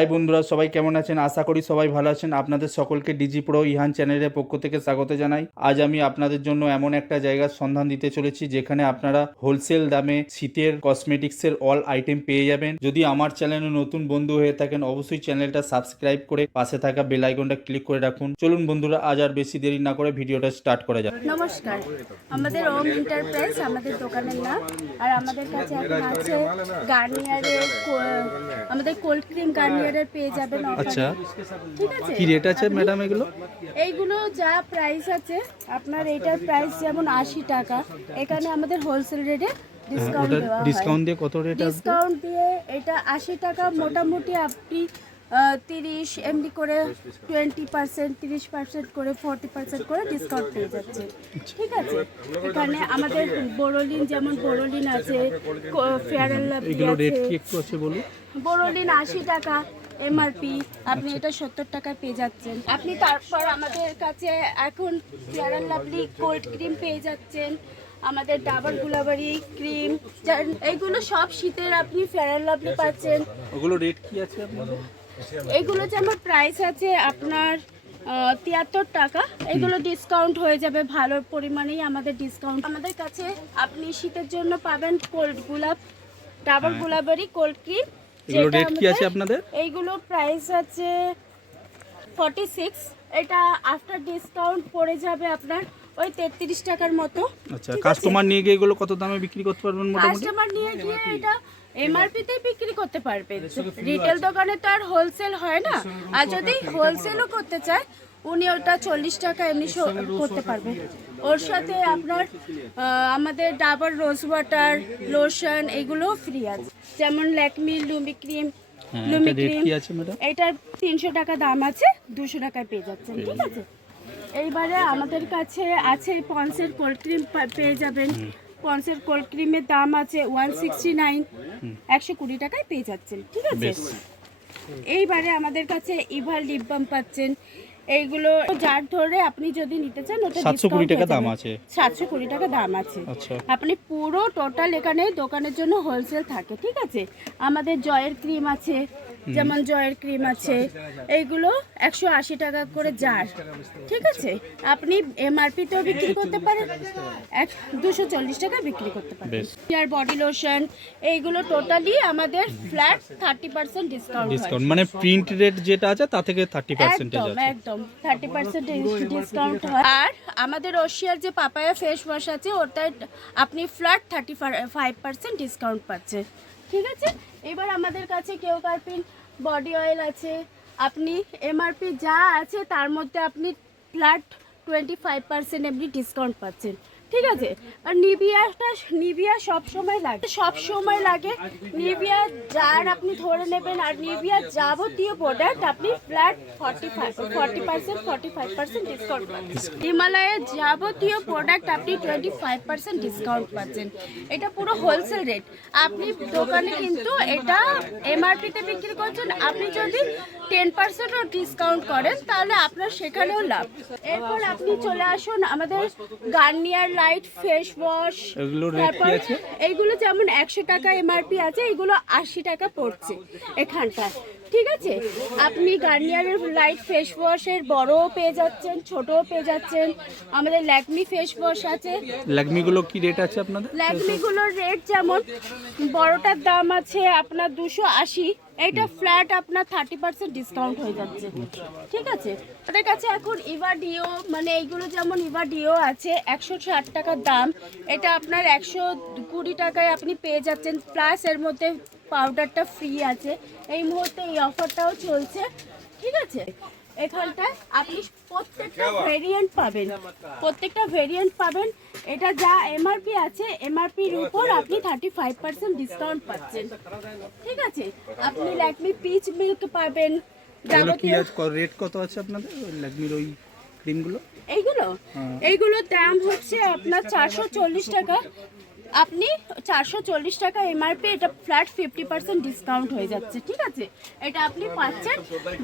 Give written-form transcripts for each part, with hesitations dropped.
High বন্ধুরা, সবাই কেমন আছেন? আশা করি সবাই ভালো আছেন। আপনাদের সকলকে ডিজি প্রো ইহান চ্যানেলের পক্ষ থেকে স্বাগত জানাই। আজ আমি আপনাদের জন্য এমন একটা জায়গার সন্ধান দিতে চলেছি যেখানে আপনারা হোলসেল দামে শীতের কসমেটিক্সের অল আইটেম পেয়ে যাবেন। যদি আমার চ্যানেলে নতুন বন্ধু হয়ে থাকেন অবশ্যই চ্যানেলটা সাবস্ক্রাইব করে পাশে থাকা বেল আইকনটা ক্লিক করে রাখুন। চলুন বন্ধুরা, আজ আর বেশি দেরি না করে ভিডিওটা স্টার্ট করা যাক। নমস্কার, আমাদের ওম এন্টারপ্রাইজ আমাদের দোকানের নাম। আর আমাদের কাছে এখন আছে গার্নিয়ারের আমাদের কোল্ড ক্রিম গার্নিয়ারের পেয়ে যাবেন offer-এ। আচ্ছা, ঠিক আছে। কি রেট আছে ম্যাডাম এগুলো? এইগুলো যা প্রাইস আছে আপনার এইটার প্রাইস যেমন 80 টাকা, এখানে আমাদের হোলসেল রেটে ডিসকাউন্ট দেওয়া হয়। ডিসকাউন্ট দিয়ে কত রেট আসবে? ডিসকাউন্ট দিয়ে এটা 80 টাকা মোটামুটি আপনি 30 এমনি করে 20%, 30% করে 40% করে ডিসকাউন্ট পেয়ে যাচ্ছে। ঠিক আছে, এখানে আমাদের বোরোলিন, যেমন বোরোলিন আছে, ফেয়ার অ্যান্ড লাভলি এগুলো রেট আছে। কি একটু আছে বলুন? বোরোলিন 80 টাকা এমআরপি, আপনি এটা 70 টাকায় পেয়ে যাচ্ছেন। আপনি তারপর আমাদের কাছে এখন fair and lovely cold cream পেয়ে যাচ্ছেন, আমাদের ডাবর গুলাবারি ক্রিম, এইগুলো সব শীতের আপনি ফেয়ার অ্যান্ড লাভলি পাচ্ছেন। ওগুলো রেট কি আছে আপনাদের? এগুলো যেমন প্রাইস আছে আপনার 73 টাকা, এগুলো ডিসকাউন্ট হয়ে যাবে, ভালো পরিমাণেই আমাদের ডিসকাউন্ট। আমাদের কাছে আপনি শীতের জন্য পাবেন কোল্ড গোলাপ, ডাবর গুলাবারি কোল্ড ক্রিম। এগুলো রেট কি আছে আপনাদের? এইগুলো প্রাইস আছে 46, এটা আফটার ডিসকাউন্ট পড়ে যাবে আপনার ওই 33 টাকার মতো। আচ্ছা, কাস্টমার নিয়ে গিয়ে এগুলো কত দামে বিক্রি করতে পারবেন মোটামুটি? কাস্টমার নিয়ে গিয়ে এটা এমআরপি তে বিক্রি করতে পারবে। রিটেল দোকানে তো আর হোলসেল হয় না, আর যদি হোলসেলও করতে চায় উনি ওটা 40 টাকা এমনি করতে পারবে। ওর সাথে আপনার আমাদের ডাবর রোজ ওয়াটার, লোশন এগুলো ফ্রি আছে, যেমন ল্যাকমি লুমি ক্রিম। লুমি ক্রিম এটার 300 টাকা দাম আছে, 200 টাকায় পেয়ে যাচ্ছেন। ঠিক আছে, এইবারে আমাদের কাছে আছে পন্সের কোল্ড ক্রিম পেয়ে যাবেন। পন্সের কোল্ড ক্রিমের দাম আছে 169, 120 টাকায় পেয়ে যাচ্ছেন। ঠিক আছে, এইবারে আমাদের কাছে ইভার লিপ বাম পাচ্ছেন। এইগুলো যার ধরে আপনি যদি নিতে চান ওটা 720 টাকা দাম আছে। 720 টাকা দাম আছে। আচ্ছা, আপনি পুরো টোটাল এখানে দোকানের জন্য হোলসেল থাকে। ঠিক আছে, আমাদের জয়ের ক্রিম আছে, যেমন জয়ের ক্রিম আছে, এইগুলো 180 টাকা করে জার। ঠিক আছে, আপনি এমআরপি তেও বিক্রি করতে পারেন, 240 টাকা বিক্রি করতে পারেন। আর বডি লোশন এইগুলো টোটালি আমাদের ফ্ল্যাট 30% ডিসকাউন্ট। ডিসকাউন্ট মানে প্রিন্ট রেট যেটা আছে তা থেকে 30% আছে। একদম 30% ডিসকাউন্ট হয়। আর আমাদের ওশিয়ার যে পাপায়া ফেস ওয়াশ আছে ওটাই আপনি ফ্ল্যাট 35% ডিসকাউন্ট পাচ্ছেন। ঠিক আছে, এবার আমাদের কাছে কেওকার্পিন বডি অয়েল আছে, আপনি এমআরপি যা আছে তার মধ্যে আপনি ফ্ল্যাট 25% এমনি ডিসকাউন্ট পাচ্ছেন। ঠিক আছে, আর নিভিয়া সব সময় লাগে, নিভিয়া যার আপনি ধরে নেবেন। আর নিভিয়া যাবতীয় প্রোডাক্ট আপনি ফ্ল্যাট 45% ডিসকাউন্ট পাচ্ছেন। হিমালয়ের যাবতীয় প্রোডাক্ট আপনি 25% ডিসকাউন্ট পাচ্ছেন। এটা পুরো হোলসেল রেট। আপনি দোকানে কিন্তু এটা এমআরপিতে বিক্রি করছেন, আপনি যদি 10%ও ডিসকাউন্ট করেন তাহলে আপনার সেখানেও লাভ। এরপর আপনি চলে আসুন আমাদের গার্নিয়ার লাইট ফেস ওয়াশ। এইগুলো যেমন 100 টাকা এমআরপি আছে, এইগুলো 80 টাকা পড়ছে এখানটায়। ঠিক আছে, আপনি গার্নিয়ারের লাইট ফেস ওয়াশের বড়ও পেয়ে যাচ্ছেন, ছোটও পেয়ে যাচ্ছেন। আমাদের ল্যাকমি ফেস ওয়াশ আছে। ল্যাকমিগুলো কি রেট আছে আপনাদের? ল্যাকমিগুলোর রেট যেমন বড়টার দাম আছে আপনার 280, এটা ফ্ল্যাট আপনার 30% ডিসকাউন্ট হয়ে যাচ্ছে। ঠিক আছে, ওদের কাছে এখন ইভা ডিও, মানে এইগুলো যেমন ইভা ডিও আছে 160 টাকার দাম, এটা আপনার 120 টাকায় আপনি পেয়ে যাচ্ছেন, প্লাস এর মধ্যে পাউডারটা ফ্রি আছে। এই মুহূর্তে এই অফারটাও চলছে। ঠিক আছে, এখানটায় আপনি প্রত্যেকটা ভেরিয়েন্ট পাবেন। এটা যা এমআরপি আছে এমআরপির উপর আপনি 35% ডিসকাউন্ট পাচ্ছেন। ঠিক আছে, আপনি ল্যাকমি পিচ মিল্ক পাবেন। রেট কত আছে আপনাদের ল্যাকমির ওই ক্রিমগুলো? এইগুলোর দাম হচ্ছে আপনার 440 টাকা। আপনি 440 টাকা এমআরপি, এটা ফ্ল্যাট 50% ডিসকাউন্ট হয়ে যাচ্ছে। ঠিক আছে, এটা আপনি পাচ্ছেন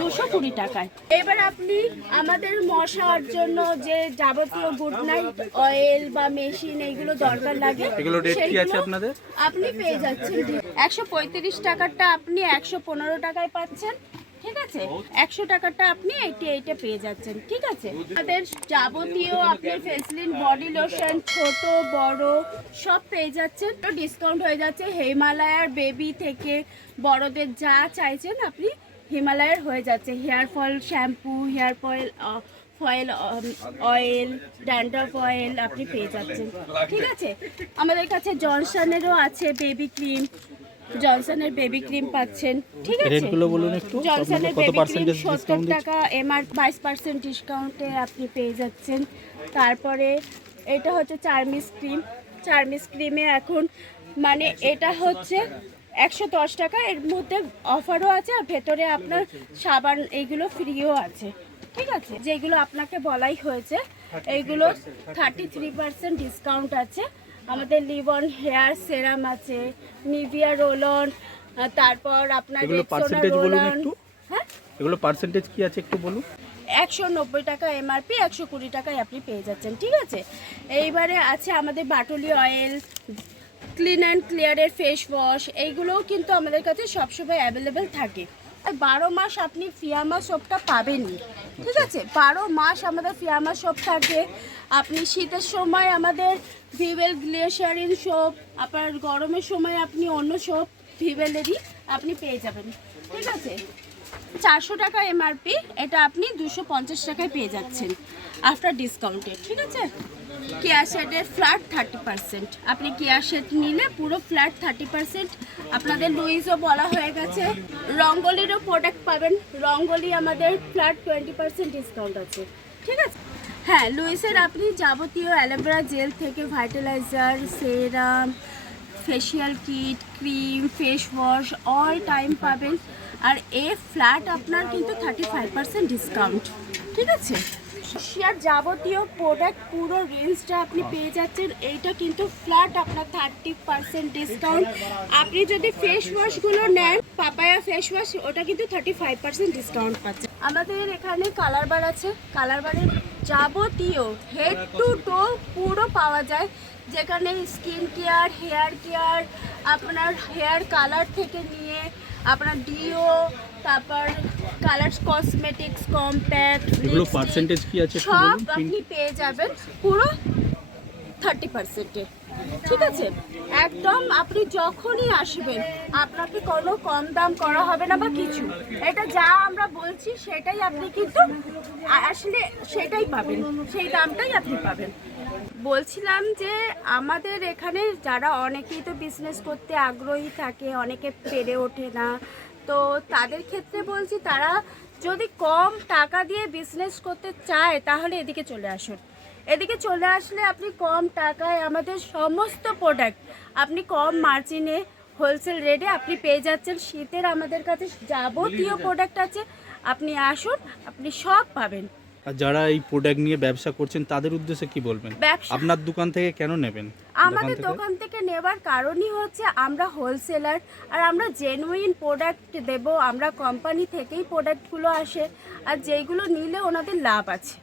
220 টাকায়। এবার আপনি আমাদের মশার জন্য যে যাবতীয় গুড নাইট অয়েল বা মেশিন এইগুলো দরকার লাগে, এগুলো রেট কি আছে আপনাদের? আপনি পেয়ে যাচ্ছেন 135 টাকারটা আপনি 115 টাকায় পাচ্ছেন। ঠিক আছে 100 টাকাটা আপনি 88-এ পেয়ে যাচ্ছেন। ঠিক আছে, আমাদের যাবতীয় আপনি ফেসলিন বডি লোশন ছোট বড় সব পেয়ে যাচ্ছেন, তো ডিসকাউন্ট হয়ে যাচ্ছে। হিমালয়ার বেবি থেকে বড়দের যা চাইছেন আপনি হিমালয়ের হয়ে যাচ্ছে। Hair fall shampoo, hair fall oil, dandruff oil আপনি পেয়ে যাচ্ছেন। ঠিক আছে, আমাদের কাছে জনসনেরও আছে বেবি ক্রিম, জনসনের বেবি ক্রিম পাচ্ছেন। ঠিক আছে, রেটগুলো বলুন একটু, জনসনের কত বেবি ক্রিম পার্সেন্টেজ 70 ডিসকাউন্ট টাকা এমআর 22% ডিসকাউন্টে আপনি পেয়ে যাচ্ছেন। তারপরে এটা হচ্ছে চার্মিস ক্রিম, চার্মিস ক্রিমে এখন মানে এটা হচ্ছে 110 টাকা, এর মধ্যে অফারও আছে আর ভেতরে আপনার সাবান এইগুলো ফ্রিও আছে। ঠিক আছে, যেগুলো আপনাকে বলাই হয়েছে এইগুলো 33% ডিসকাউন্ট আছে। আমাদের লিভন হেয়ার সেরাম আছে, নিভিয়া রোল অন, তারপর আপনার এগুলো রেক্সোনা পার্সেন্টেজ রোল বলুন অন। একটু, হ্যাঁ, এগুলো পার্সেন্টেজ কি আছে একটু বলুন। 190 টাকা এমআরপি, 120 টাকায় আপনি পেয়ে যাচ্ছেন। ঠিক আছে, এইবারে আছে আমাদের বাটুলি অয়েল, ক্লিন অ্যান্ড ক্লিয়ারের ফেস ওয়াশ, এইগুলোও কিন্তু আমাদের কাছে সবসময় অ্যাভেলেবেল থাকে। আর 12 মাস আপনি ফিয়ামা সোপটা পাবেনই। ঠিক আছে, 12 মাস আমাদের ফিয়ামা সোপ থাকে। আপনি শীতের সময় আমাদের ভিভেল গ্লিসারিন সোপ, আপনার গরমের সময় আপনি অন্য সোপ ভিভেলেরই আপনি পেয়ে যাবেন। ঠিক আছে, 400 টাকা এমআরপি, এটা আপনি 250 টাকায় পেয়ে যাচ্ছেন আফটার ডিসকাউন্টে। ঠিক আছে, কেয়া শেডের ফ্ল্যাট 30%, আপনি কেয়া শেড নিলে পুরো ফ্ল্যাট 30%। আপনাদের লুইসও বলা হয়ে গেছে। রঙ্গোলিরও প্রোডাক্ট পাবেন, রঙ্গোলি আমাদের ফ্ল্যাট 20% ডিসকাউন্ট আছে। ঠিক আছে, হ্যাঁ, লুইসের আপনি যাবতীয় অ্যালোভেরা জেল থেকে vitalizer, serum, facial kit, cream, face wash all time পাবেন। আর এ ফ্ল্যাট আপনার কিন্তু 35% ডিসকাউন্ট। ঠিক আছে, শেয়ার যাবতীয় প্রোডাক্ট পুরো রেঞ্জটা আপনি পেয়ে যাচ্ছেন। এইটা কিন্তু ফ্ল্যাট আপনার 30% ডিসকাউন্ট। আপনি যদি ফেস ওয়াশগুলো নেন, পাপায়া ফেস ওয়াশ, ওটা কিন্তু 35% ডিসকাউন্ট পাচ্ছে। আমাদের এখানে কালার বার আছে, কালার বারের যাবতীয় হেড টু টো পুরো পাওয়া যায়, যেখানে স্কিন কেয়ার, হেয়ার কেয়ার, আপনার হেয়ার কালার থেকে নিয়ে আপনার ডিও, তারপর কালার কসমেটিক্স, কম্প্যাক্ট, এগুলো পার্সেন্টেজ কি আছে একটু সব বলুন। আপনি পেয়ে যাবেন পুরো 30%-এ। ঠিক আছে, একদম আপনি যখনই আসবেন আপনাকে কোনো কম দাম করা হবে না বা কিছু, এটা যা আমরা বলছি সেটাই আপনি কিন্তু আসলে সেটাই পাবেন, সেই দামটাই আপনি পাবেন। বলছিলাম যে আমাদের এখানে যারা অনেকেই তো বিজনেস করতে আগ্রহী থাকে, অনেকে পেরে ওঠে না, তো তাদের ক্ষেত্রে বলছি তারা যদি কম টাকা দিয়ে বিজনেস করতে চায় তাহলে এদিকে চলে আসুন। এদিকে চলে আসলে আপনি কম টাকায় আমাদের সমস্ত প্রোডাক্ট আপনি কম মার্জিনে হোলসেল রেটে আপনি পেয়ে যাচ্ছেন। শীতের আমাদের কাছে যাবতীয় প্রোডাক্ট আছে, আপনি আসুন, আপনি সব পাবেন। আর যারা এই প্রোডাক্ট নিয়ে ব্যবসা করছেন তাদের উদ্দেশ্যে কি বলবেন? ব্যবসা আপনার দোকান থেকে কেন নেবেন? আমাদের দোকান থেকে নেবার কারণই হচ্ছে আমরা হোলসেলার, আর আমরা জেনুইন প্রোডাক্ট দেব। আমরা কোম্পানি থেকেই প্রোডাক্টগুলো আসে, আর যেইগুলো নিলে ওনাদের লাভ আছে।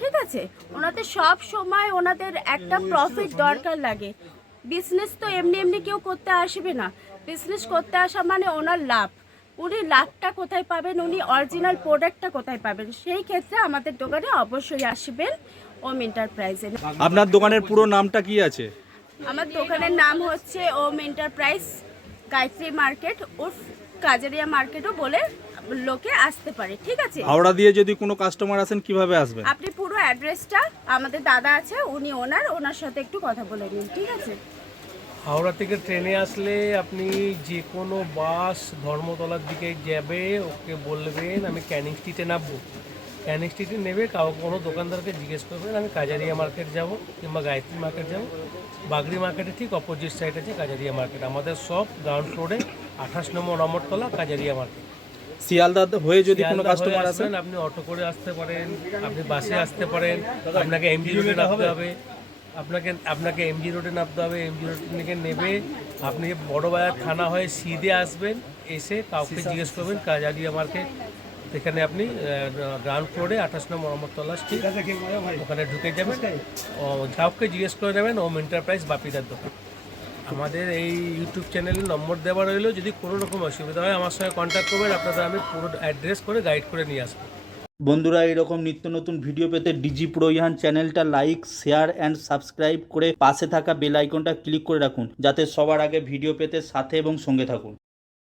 ঠিক আছে, ওনাদের সব সময় ওনাদের একটা প্রফিট দরকার লাগে। বিজনেস তো এমনি এমনি কেউ করতে আসবে না, বিজনেস করতে আসা মানে ওনার লাভ। উনি লাভটা কোথায় পাবেন, উনি অরিজিনাল প্রোডাক্টটা কোথায় পাবেন, সেই ক্ষেত্রে আমাদের দোকানে অবশ্যই আসবেন ওম এন্টারপ্রাইজে। আপনার দোকানের পুরো নামটা কি আছে? আমার দোকানের নাম হচ্ছে ওম এন্টারপ্রাইজ গায়ত্রী মার্কেট উর্ফ কাজারিয়া মার্কেটও বলে লোকে আসতে পারে। ঠিক আছে, হাওড়া দিয়ে যদি কোনো কাস্টমার আসেন কিভাবে আসবেন? আপনি পুরো অ্যাড্রেসটা, আমাদের দাদা আছে উনি ওনার সাথে একটু কথা বলে নিন। ঠিক আছে, হাওড়া থেকে ট্রেনে আসলে আপনি যে কোনো বাস ধর্মতলার দিকে যাবে, ওকে বলবেন আমি ক্যানিং স্ট্রিটে নামবো। ক্যানিং স্ট্রিটে নেবে কোনো দোকানদারকে জিজ্ঞেস করবেন আমি কাজারিয়া মার্কেট যাব কিংবা গায়ত্রী মার্কেট যাব। বাগড়ি মার্কেটে ঠিক অপোজিট সাইড আছে কাজারিয়া মার্কেট। আমাদের সব গ্রাউন্ড ফ্লোরে 28 নম্বর অমরতলা কাজারিয়া মার্কেট। শিয়ালদা হয়ে যদি কোনো শিয়ালদা হয়ে কাস্টমার আসেন, আসবেন, আপনি অটো করে আসতে পারেন, আপনি বাসে আসতে পারেন, আপনাকে এমজি রোডে নামতে হবে, আপনাকে এমজি রোডে নামতে হবে। এমজি রোড থেকে নেবে আপনি বড় বাজার থানা হয়ে সিধে আসবেন, এসে কাউকে জিজ্ঞেস করবেন কাজারিয়া মার্কেট, এখানে আপনি গ্রাউন্ড ফ্লোরে 28 নম্বর অমরতলা স্ট্রিট, ওখানে ঢুকে যাবেন। কাউকে জিজ্ঞেস করে নেবেন ওম এন্টারপ্রাইজ বাপিদার দোকান। আমাদের এই ইউটিউব চ্যানেলে নম্বর দেওয়া রইলো, যদি কোনো রকম অসুবিধা হয় আমার সঙ্গে কন্ট্যাক্ট করবেন, আপনাদের আমি পুরো অ্যাড্রেস করে গাইড করে নিয়ে আসবো। বন্ধুরা, এরকম নিত্য নতুন ভিডিও পেতে ডিজি প্রো ইহান চ্যানেলটা লাইক, শেয়ার অ্যান্ড সাবস্ক্রাইব করে পাশে থাকা বেল আইকনটা ক্লিক করে রাখুন, যাতে সবার আগে ভিডিও পেতে সাথে এবং সঙ্গে থাকুন।